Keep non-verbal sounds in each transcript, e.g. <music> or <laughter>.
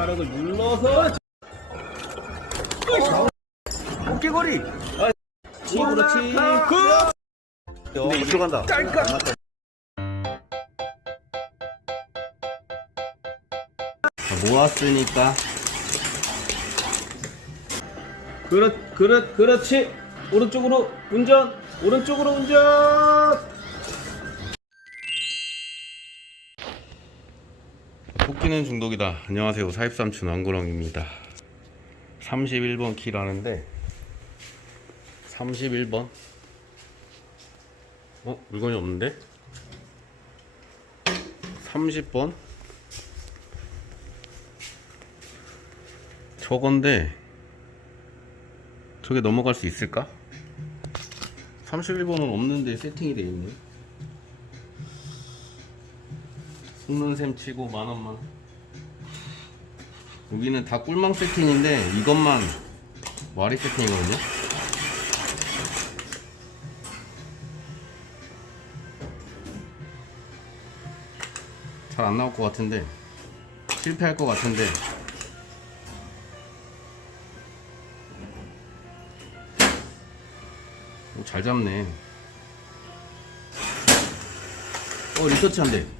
화력을 눌러서 어깨거리. 치 그렇지. 그! 근데 이 들어간다. 모았으니까. 그렇 그렇 그렇지. 오른쪽으로 운전. 오른쪽으로 운전 토끼는 중독이다. 안녕하세요. 사입삼촌 왕구렁입니다. 31번 키라는데 31번? 어? 물건이 없는데? 30번? 저건데 저게 넘어갈 수 있을까? 31번은 없는데 세팅이 돼 있네 속는 셈 치고 만 원만 여기는 다 꿀망 세팅인데 이것만 와리 세팅이거든요 잘 안 나올 것 같은데 실패할 것 같은데 오, 잘 잡네. 어, 리터치 안 돼.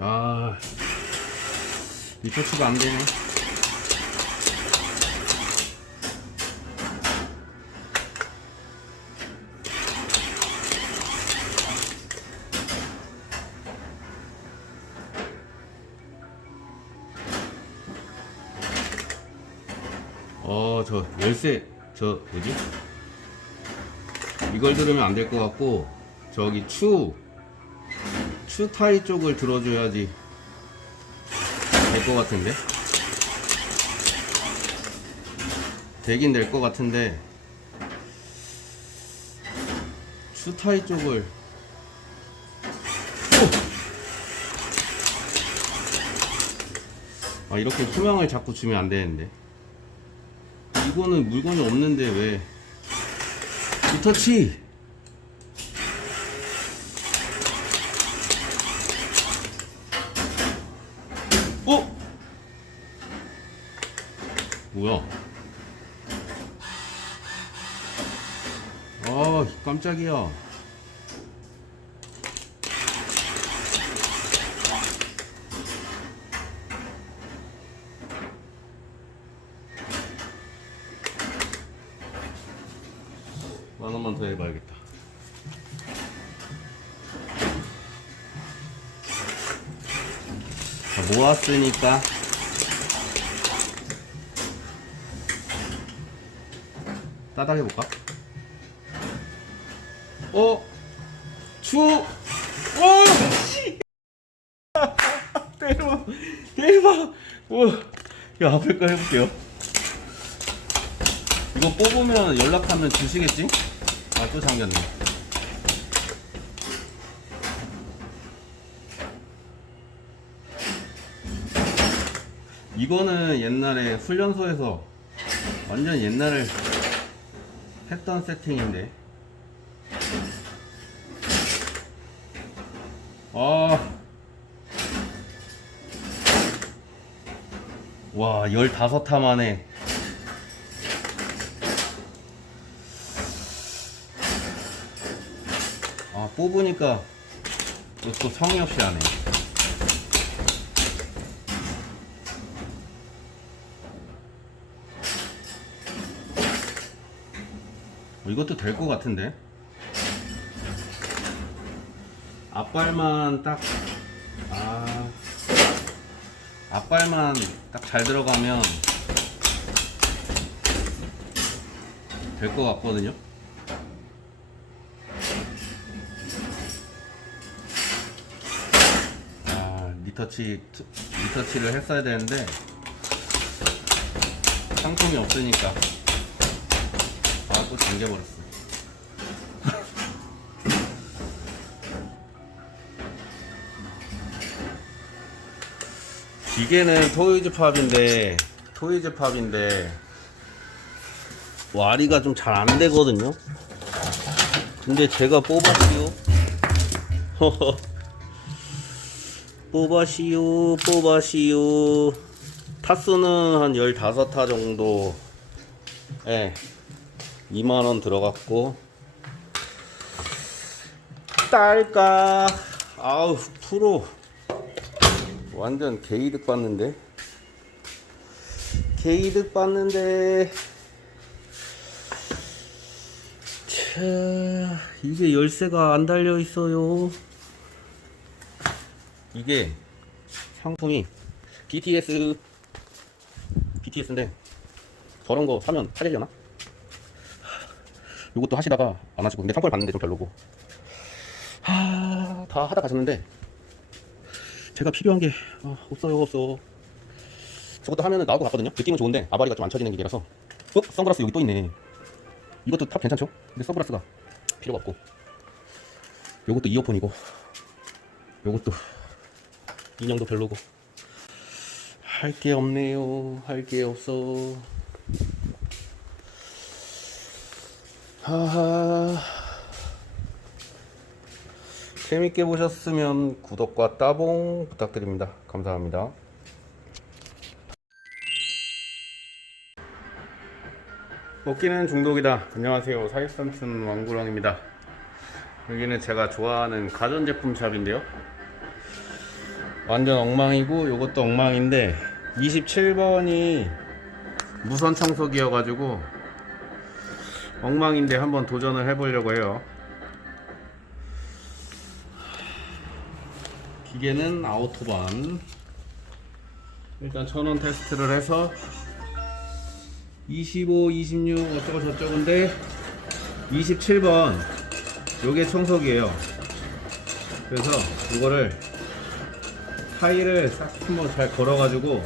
야, 리터치가 안 되네. 어, 저 열쇠, 저 뭐지? 이걸 들으면 안 될 것 같고 저기 추 추타이 쪽을 들어줘야지 될 것 같은데? 되긴 될 것 같은데 추타이 쪽을 오! 아 이렇게 투명을 자꾸 주면 안 되는데. 이거는 물건이 없는데 왜? 리터치 뭐야 아 깜짝이야 만 원만 더 해봐야겠다. 자, 모았으니까 따닥 해볼까? 어? 추! 오! 씨! <laughs> 대박! 대박! 오! 야, 앞에 거 해볼게요. 이거 뽑으면 연락하면 주시겠지? 아, 또 잠겼네. 이거는 옛날에 훈련소에서 완전 옛날에 했던 세팅인데. 아. 와, 15타 만에 아 뽑으니까 또, 또 성의 없이 하네 이것도 될 것 같은데 앞발만 딱 아, 앞발만 딱 잘 들어가면 될 것 같거든요 아, 리터치, 리터치를 했어야 되는데, 상품이 없으니까. 아, 또 잠겨버렸어. <laughs> 기계는 토이즈 팝인데, 토이즈 팝인데, 와리가 좀 잘 안 되거든요? 근데 제가 뽑았지요. <laughs> 뽑아시오, 뽑아시오. 타수는 한 15타 정도 예 2만원 들어갔고. 딸까? 아우 프로. 완전 개이득 봤는데? 개이득 봤는데. 차 이게 열쇠가 안 달려 있어요. 이게 상품이 BTS. BTS인데 저런 거 사면 팔리려나? 요것도 하시다가 안 하시고 근데 상품을 봤는데 좀 별로고. 하... 다 하다 가셨는데 제가 필요한 게 아, 없어요 없어. 저것도 하면은 나올 것 같거든요? 느낌은 좋은데 아바리가 좀 안 쳐지는 기계라서. 어? 선글라스 여기 또 있네. 이것도 탑 괜찮죠? 근데 선글라스가 필요가 없고. 요것도 이어폰이고. 요것도 인형도 별로고. 할 게 없네요. 할 게 없어 하하. 재밌게 보셨으면 구독과 따봉 부탁드립니다. 감사합니다. 먹기는 중독이다. 안녕하세요. 사육삼촌 왕구렁입니다. 여기는 제가 좋아하는 가전제품 샵인데요. 완전 엉망이고 요것도 엉망인데 27번이 무선 청소기여 가지고 엉망인데 한번 도전을 해보려고 해요. 기계는 아우토반. 일단 천원 테스트를 해서 25, 26 어쩌고 저쩌고인데 27번. 요게 청소기예요. 그래서 이거를 타일을 싹 한번 잘 걸어가지고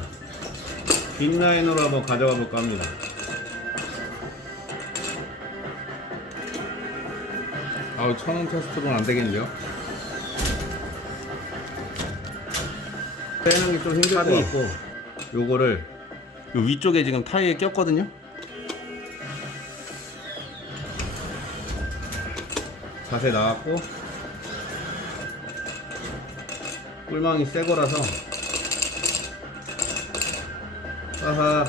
뒷라인으로 한번 가져가 볼까 합니다 아우 천원 테스트는 안 되겠는데요? 빼는 게 좀 힘들 것 같고. 요거를 요 위쪽에 지금 타이에 꼈거든요? 자세 나왔고. 꿀망이 새 거라서. 아하.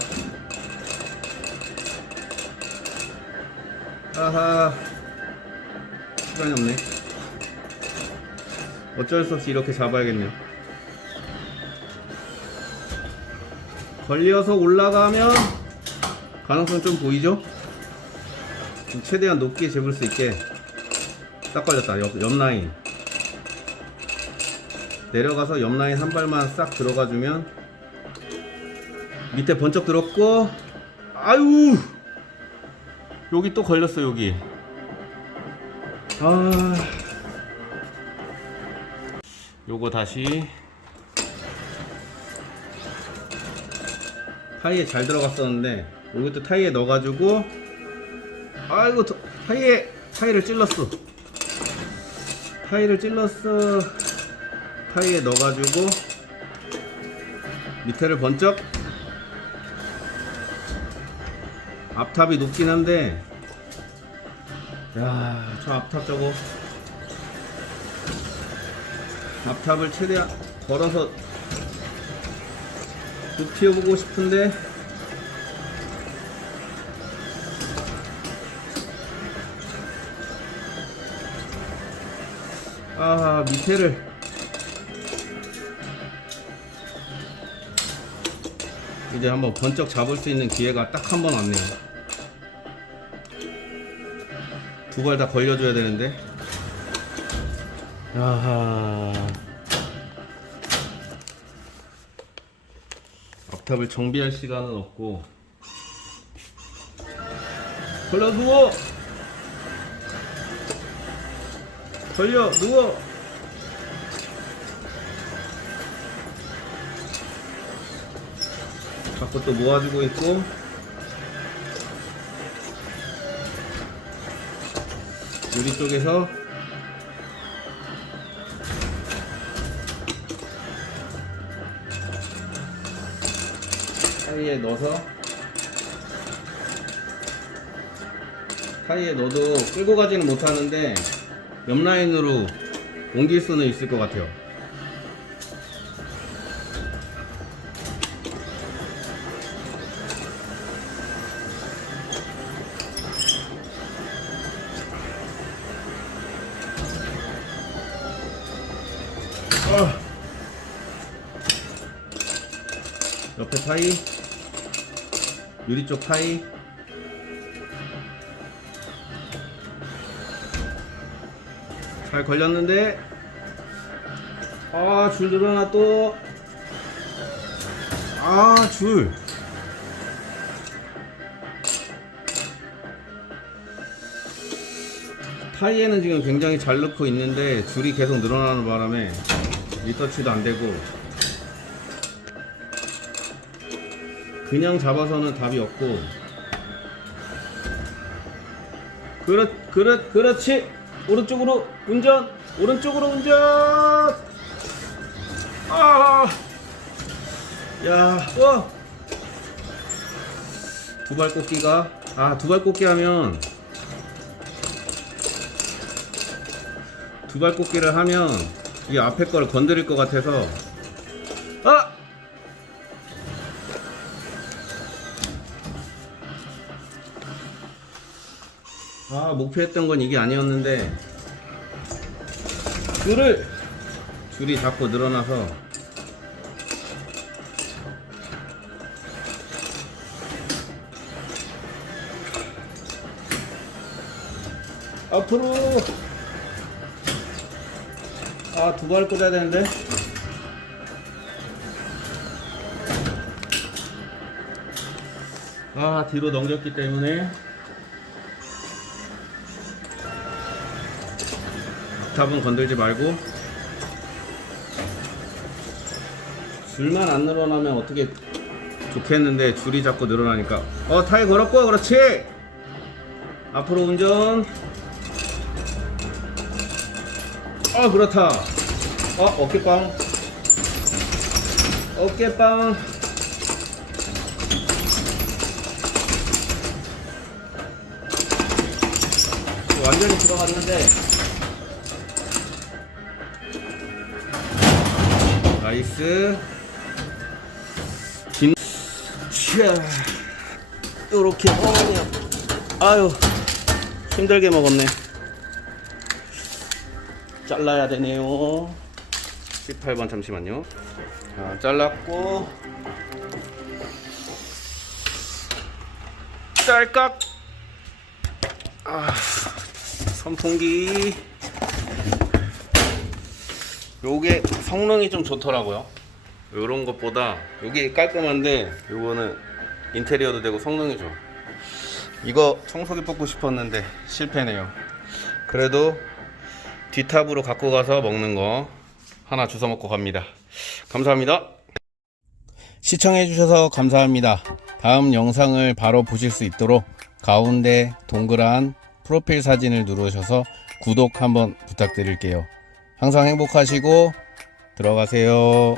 아하 시간이 없네. 어쩔 수 없이 이렇게 잡아야겠네요. 걸려서 올라가면 가능성 좀 보이죠? 좀 최대한 높게 잡을 수 있게 딱 걸렸다. 옆, 옆 라인. 내려가서 옆 라인 한 발만 싹 들어가 주면 밑에 번쩍 들었고 아유! 여기 또 걸렸어 여기 아. 요거 다시. 타이에 잘 들어갔었는데 이것도 타이에 넣어가지고 아이고 더- 타이에 타이를 찔렀어. 타이를 찔렀어. 타이에 넣어가지고 밑에를 번쩍. 앞탑이 높긴 한데 야저 앞탑 저거 앞탑을 최대한 걸어서 눕혀보고 싶은데. 아 밑에를. 이제 한번 번쩍 잡을 수 있는 기회가 딱 한 번 왔네요 두발 다 걸려줘야 되는데. 아하. 앞탑을 정비할 시간은 없고. 걸려 누워! 걸려 누워! 자꾸 또 모아주고 있고 유리 쪽에서 타이에 넣어서 타이에 넣어도 끌고 가지는 못하는데 옆 라인으로 옮길 수는 있을 것 같아요 어. 옆에 파이. 유리 쪽 파이. 잘 걸렸는데. 아줄 늘어나 또아줄. 타이에는 지금 굉장히 잘 넣고 있는데 줄이 계속 늘어나는 바람에 리터치도 안 되고 그냥 잡아서는 답이 없고 그렇 그렇 그렇지. 오른쪽으로 운전 오른쪽으로 운전. 아야 와. 두 발 꽂기가 아 두 발 꽂기 하면 두발 꽂기를 하면 이 앞에 거를 건드릴 것 같아서. 아! 아 목표했던 건 이게 아니었는데. 줄을! 줄이 자꾸 늘어나서. 앞으로 아, 두 발 꽂아야 되는데. 아, 뒤로 넘겼기 때문에. 탑은 건들지 말고. 줄만 안 늘어나면 어떻게 좋겠는데 줄이 자꾸 늘어나니까. 어, 타이 걸었고, 그렇지! 앞으로 운전. 아 그렇다. 어 어깨빵. 어깨빵. 완전히 들어갔는데. 나이스. 긴 차. 요렇게. 먹으면 아유 힘들게 먹었네 잘라야 되네요. 18번 잠시만요. 자 잘랐고. 짤깍. 아 선풍기. 요게 성능이 좀 좋더라고요. 요런 것보다 요게 깔끔한데 요거는 인테리어도 되고 성능이 좋아. 이거 청소기 뽑고 싶었는데 실패네요. 그래도 뒷탑으로 갖고 가서 먹는 거 하나 주워 먹고 갑니다. 감사합니다. 시청해주셔서 감사합니다. 다음 영상을 바로 보실 수 있도록 가운데 동그란 프로필 사진을 누르셔서 구독 한번 부탁드릴게요. 항상 행복하시고 들어가세요.